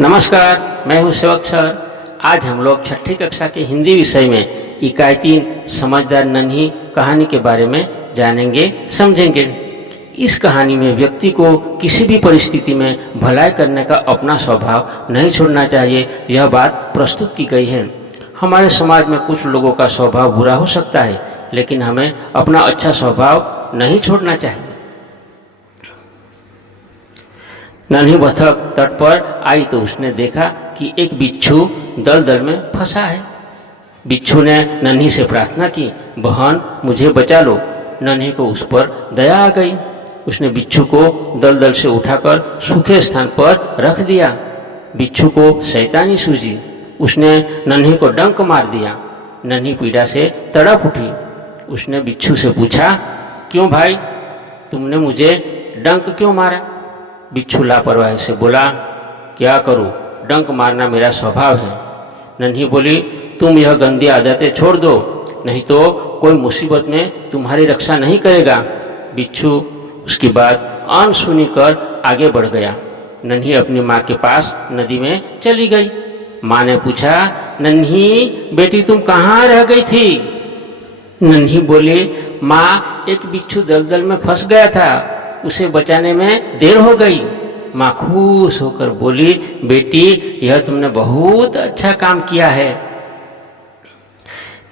नमस्कार, मैं हूं सेवक सर। आज हम लोग छठी कक्षा के हिंदी विषय में इकाई 3 समझदार नन्ही कहानी के बारे में जानेंगे, समझेंगे। इस कहानी में व्यक्ति को किसी भी परिस्थिति में भलाई करने का अपना स्वभाव नहीं छोड़ना चाहिए, यह बात प्रस्तुत की गई है। हमारे समाज में कुछ लोगों का स्वभाव बुरा हो सकता है, लेकिन हमें अपना अच्छा स्वभाव नहीं छोड़ना चाहिए। नन्ही बतख तट पर आई तो उसने देखा कि एक बिच्छू दलदल में फंसा है। बिच्छू ने नन्ही से प्रार्थना की, बहन मुझे बचा लो। नन्ही को उस पर दया आ गई। उसने बिच्छू को दलदल से उठाकर सूखे स्थान पर रख दिया। बिच्छू को शैतानी सूझी। उसने नन्ही को डंक मार दिया। नन्ही पीड़ा से तड़प उठी। उसने बिच्छू से पूछा, क्यों भाई, तुमने मुझे डंक क्यों मारा? बिच्छू लापरवाही से बोला, क्या करूं, डंक मारना मेरा स्वभाव है। नन्ही बोली, तुम यह गंदी आदतें छोड़ दो, नहीं तो कोई मुसीबत में तुम्हारी रक्षा नहीं करेगा। बिच्छू उसकी बात अनसुनी कर आगे बढ़ गया। नन्ही अपनी माँ के पास नदी में चली गई। माँ ने पूछा, नन्ही बेटी तुम कहाँ रह गई थी? नन्ही बोली, माँ एक बिच्छू दलदल में फंस गया था, उसे बचाने में देर हो गई। माँ खुश होकर बोली, बेटी यह तुमने बहुत अच्छा काम किया है।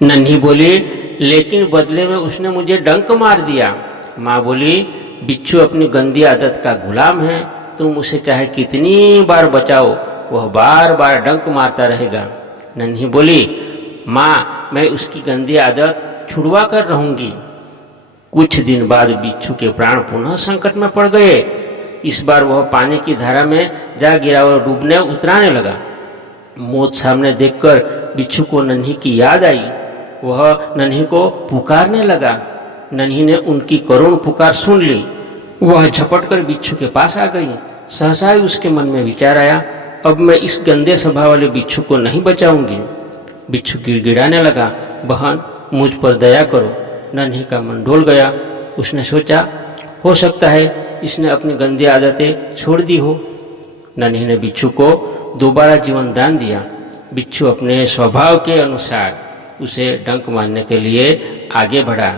नन्ही बोली, लेकिन बदले में उसने मुझे डंक मार दिया। माँ बोली, बिच्छू अपनी गंदी आदत का गुलाम है, तुम उसे चाहे कितनी बार बचाओ, वह बार बार डंक मारता रहेगा। नन्ही बोली, माँ मैं उसकी गंदी आदत छुड़वा कर रहूंगी। कुछ दिन बाद बिच्छू के प्राण पुनः संकट में पड़ गए। इस बार वह पानी की धारा में जा गिरा और डूबने उतराने लगा। मौत सामने देखकर बिच्छू को नन्ही की याद आई। वह नन्ही को पुकारने लगा। नन्ही ने उनकी करुण पुकार सुन ली। वह झपटकर बिच्छू के पास आ गई। सहसा ही उसके मन में विचार आया, अब मैं इस गंदे स्वभाव वाले बिच्छू को नहीं बचाऊंगी। बिच्छू गिड़गिड़ाने लगा, बहन मुझ पर दया करो। नन्ही का मन डोल गया। उसने सोचा, हो सकता है इसने अपनी गंदी आदतें छोड़ दी हो। नन्ही ने बिच्छू को दोबारा जीवन दान दिया। बिच्छू अपने स्वभाव के अनुसार उसे डंक मारने के लिए आगे बढ़ा।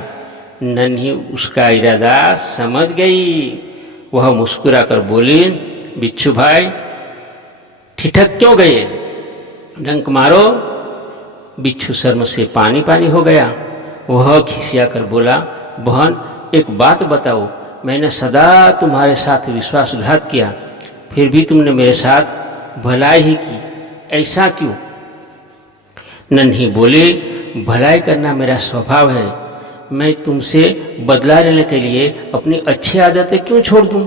नन्ही उसका इरादा समझ गई। वह मुस्कुराकर बोली, बिच्छू भाई ठिठक क्यों गए, डंक मारो। बिच्छू शर्म से पानी पानी हो गया। वह खिसिया कर बोला, बहन एक बात बताओ, मैंने सदा तुम्हारे साथ विश्वासघात किया, फिर भी तुमने मेरे साथ भलाई ही की, ऐसा क्यों? नन्ही बोली, भलाई करना मेरा स्वभाव है, मैं तुमसे बदला लेने के लिए अपनी अच्छी आदतें क्यों छोड़ दूं?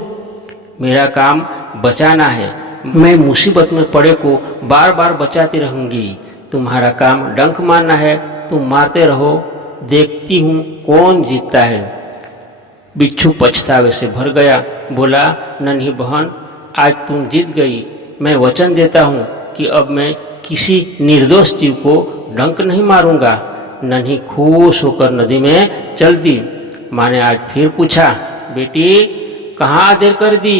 मेरा काम बचाना है, मैं मुसीबत में पड़े को बार बार बचाती रहूंगी। तुम्हारा काम डंक मारना है, तुम मारते रहो, देखती हूं कौन जीतता है। बिच्छू पछतावे से भर गया। बोला, नन्ही बहन आज तुम जीत गई। मैं वचन देता हूं कि अब मैं किसी निर्दोष जीव को डंक नहीं मारूंगा। नन्ही खुश होकर नदी में चल दी। माँ ने आज फिर पूछा, बेटी कहाँ देर कर दी?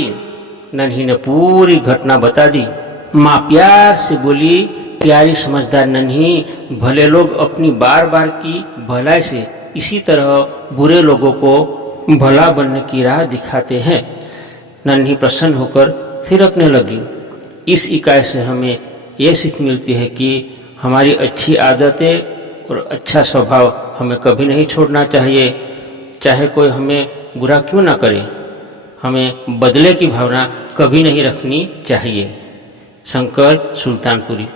नन्ही ने पूरी घटना बता दी। माँ प्यार से बोली, प्यारी समझदार नन्ही, भले लोग अपनी बार बार की भलाई से इसी तरह बुरे लोगों को भला बनने की राह दिखाते हैं। नन्ही प्रसन्न होकर थिरकने लगी। इस इकाई से हमें ये सीख मिलती है कि हमारी अच्छी आदतें और अच्छा स्वभाव हमें कभी नहीं छोड़ना चाहिए, चाहे कोई हमें बुरा क्यों ना करे। हमें बदले की भावना कभी नहीं रखनी चाहिए। शंकर सुल्तानपुरी।